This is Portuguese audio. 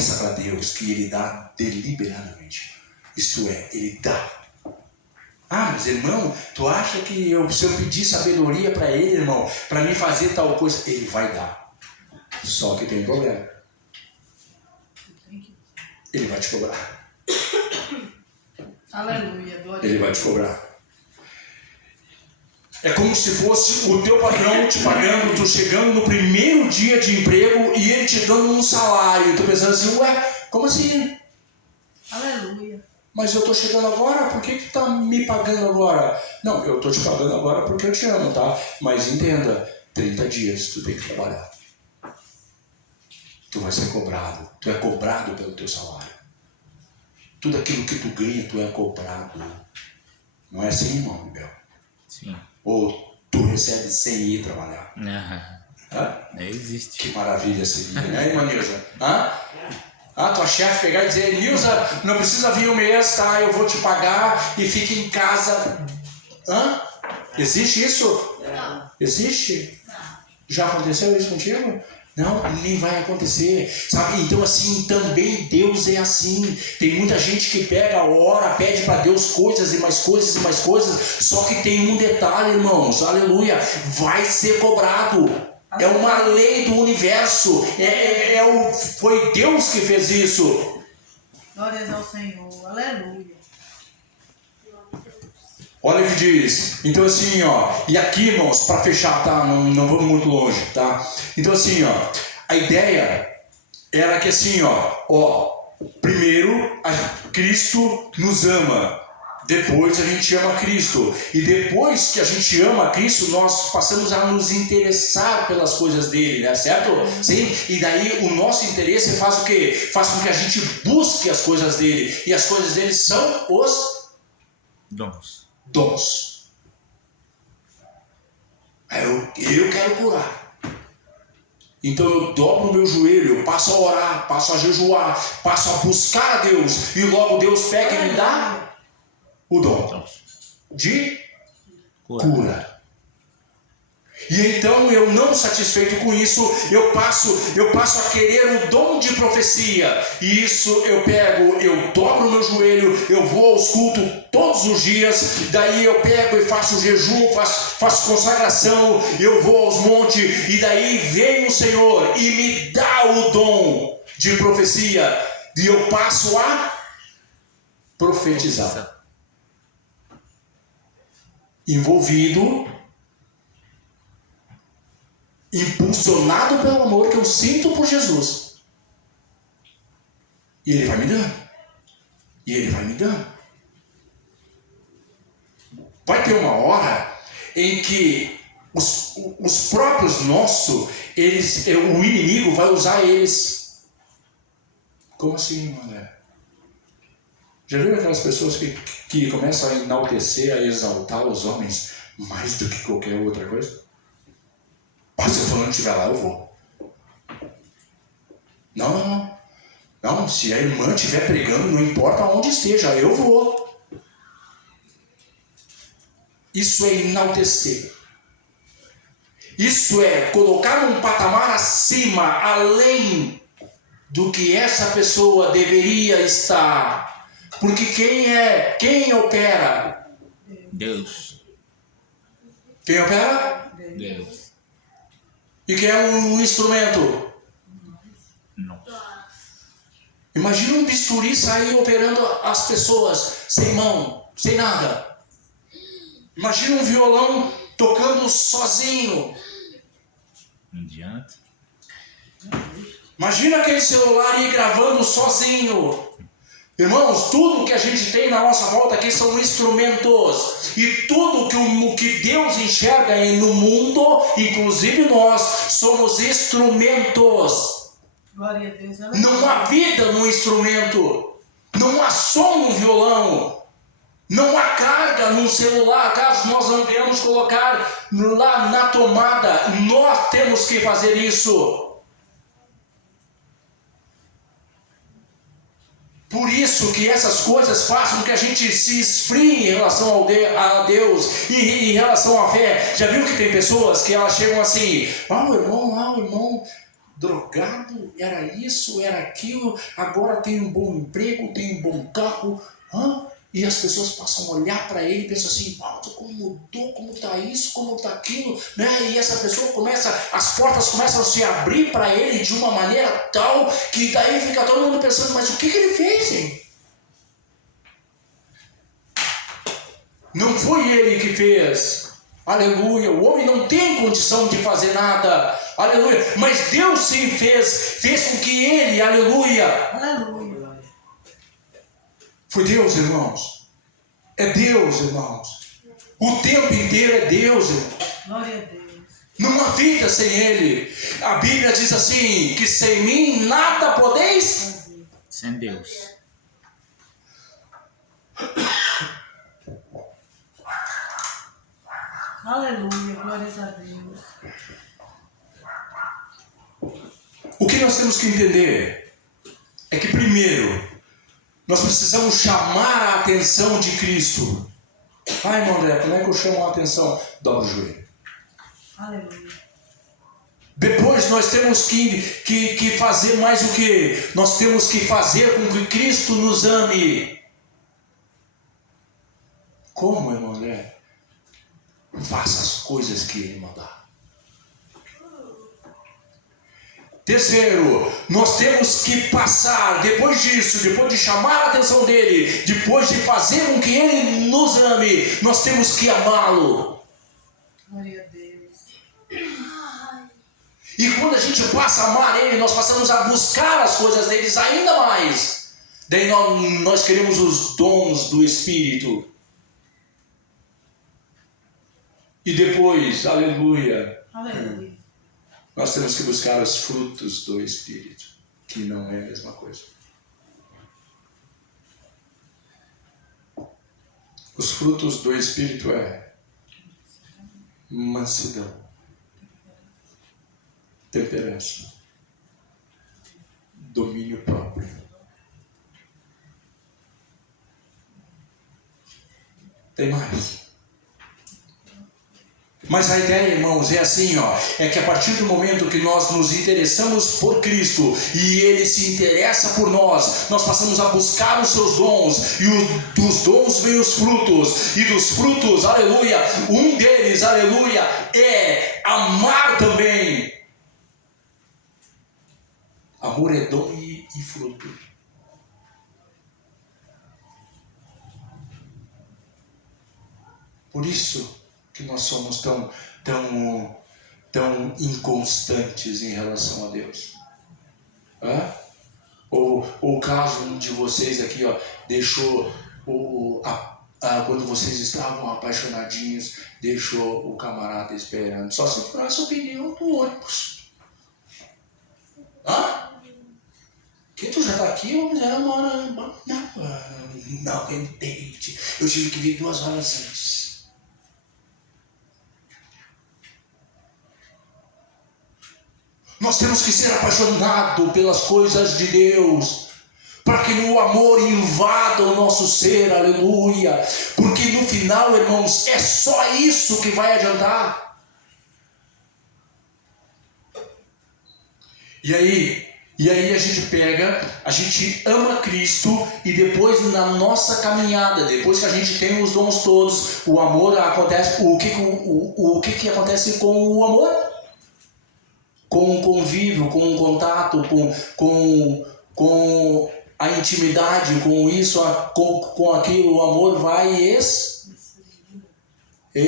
peça para Deus que Ele dá deliberadamente. Isto é, Ele dá. Ah, mas irmão, tu acha que se eu pedir sabedoria para Ele, irmão, para me fazer tal coisa, Ele vai dar. Só que tem um problema. Ele vai te cobrar. Aleluia, glória. Ele vai te cobrar. É como se fosse o teu patrão te pagando, tu chegando no primeiro dia de emprego e ele te dando um salário. Tu pensando assim, ué, como assim? Aleluia. Mas eu tô chegando agora, por que tu tá me pagando agora? Não, eu tô te pagando agora porque eu te amo, tá? Mas entenda, 30 dias tu tem que trabalhar. Tu vai ser cobrado. Tu é cobrado pelo teu salário. Tudo aquilo que tu ganha, tu é cobrado. Não é assim, irmão Miguel? Sim. Ou tu recebe sem ir trabalhar. Não existe. Que maravilha seria, né, irmã Nilza? Tua chefe pegar e dizer, Nilza, não precisa vir um mês, tá? Eu vou te pagar e fique em casa. Existe isso? Não. Existe? Não. Já aconteceu isso contigo? Não, nem vai acontecer, sabe? Então assim, também Deus é assim. Tem muita gente que pega, ora, pede para Deus coisas e mais coisas e mais coisas. Só que tem um detalhe, irmãos, aleluia, vai ser cobrado. É uma lei do universo. Foi Deus que fez isso. Glórias ao Senhor, aleluia. Olha o que diz. Então assim, ó. E aqui, irmãos, para fechar, tá? Não vamos muito longe, tá? Então assim, ó. A ideia era que assim, ó. Primeiro, Cristo nos ama. Depois a gente ama Cristo. E depois que a gente ama Cristo, nós passamos a nos interessar pelas coisas dele, né? Certo? Sim? E daí o nosso interesse faz o quê? Faz com que a gente busque as coisas dele. E as coisas dele são os dons. Eu quero curar. Então eu dobro o meu joelho, eu passo a orar, passo a jejuar, passo a buscar a Deus. E logo Deus pega e me dá o dom de cura. E então eu, não satisfeito com isso, eu passo a querer o dom de profecia. E isso eu pego, eu dobro o meu joelho, eu vou aos cultos todos os dias. Daí eu pego e faço jejum, faço consagração, eu vou aos montes. E daí vem o Senhor e me dá o dom de profecia. E eu passo a profetizar. Envolvido, impulsionado pelo amor que eu sinto por Jesus. E Ele vai me dando. E Ele vai me dando. Vai ter uma hora em que os próprios nossos, o inimigo vai usar eles. Como assim, André? Já viram aquelas pessoas que começam a enaltecer, a exaltar os homens mais do que qualquer outra coisa? Se o fulano estiver lá, eu vou. Não, se a irmã estiver pregando, não importa onde esteja, eu vou. Isso é enaltecer. Isso é colocar um patamar acima, além do que essa pessoa deveria estar. Porque quem opera? Deus. Quem opera? Deus. E quem é um instrumento? Não. Imagina um bisturi sair operando as pessoas sem mão, sem nada. Imagina um violão tocando sozinho. Não adianta. Imagina aquele celular ir gravando sozinho. Irmãos, tudo que a gente tem na nossa volta aqui são instrumentos. E tudo que Deus enxerga no mundo, inclusive nós, somos instrumentos. Glória a Deus. Não há vida no instrumento. Não há som no violão. Não há carga no celular, caso nós não venhamos colocar lá na tomada. Nós temos que fazer isso. Por isso que essas coisas façam com que a gente se esfrie em relação a Deus e em relação à fé. Já viu que tem pessoas que elas chegam assim, o irmão drogado, era isso, era aquilo, agora tem um bom emprego, tem um bom carro, e as pessoas passam a olhar para ele e pensam assim, como mudou, como está isso, como está aquilo, né? E essa pessoa as portas começam a se abrir para ele de uma maneira tal, que daí fica todo mundo pensando, mas o que ele fez, hein? Não foi ele que fez, aleluia, o homem não tem condição de fazer nada, aleluia, mas Deus sim fez com que ele, aleluia, Aleluia. foi Deus, irmãos, é Deus, irmãos, o tempo inteiro é Deus, irmãos. Glória a Deus. Não há vida sem ele. A Bíblia diz assim, que sem mim nada podeis Fazer. Sem Deus. Aleluia. Glórias a Deus. O que nós temos que entender é que primeiro nós precisamos chamar a atenção de Cristo. Irmão André, como é que eu chamo a atenção? Dobra o joelho. Aleluia. Depois nós temos que fazer mais o que? Nós temos que fazer com que Cristo nos ame. Como, irmão André? Faça as coisas que Ele mandar. Terceiro, nós temos que passar, depois disso, depois de chamar a atenção dEle, depois de fazer com que Ele nos ame, nós temos que amá-lo. Glória a Deus. E quando a gente passa a amar Ele, nós passamos a buscar as coisas deles ainda mais. Daí nós queremos os dons do Espírito. E depois, aleluia, Aleluia. nós temos que buscar os frutos do Espírito, que não é a mesma coisa. Os frutos do Espírito é mansidão, temperança, domínio próprio. Tem mais. Mas a ideia, irmãos, é assim, é que a partir do momento que nós nos interessamos por Cristo e Ele se interessa por nós passamos a buscar os seus dons, e dos dons vem os frutos, e dos frutos, aleluia, um deles, aleluia, é amar também. Amor é dom e fruto. Por isso que nós somos tão inconstantes em relação a Deus. Ou o caso de vocês aqui, deixou quando vocês estavam apaixonadinhos, deixou o camarada esperando, só se furasse o pneu do ônibus. Que tu já está aqui, ou já mora? Não aguentei, eu tive que vir 2 horas antes. Nós temos que ser apaixonados pelas coisas de Deus, para que o amor invada o nosso ser, aleluia, porque no final, irmãos, é só isso que vai adiantar. E aí a gente ama Cristo, e depois na nossa caminhada, depois que a gente tem os dons todos, o amor acontece. O que acontece com o amor? Com o convívio, com o contato, com a intimidade, com isso, com aquilo, o amor vai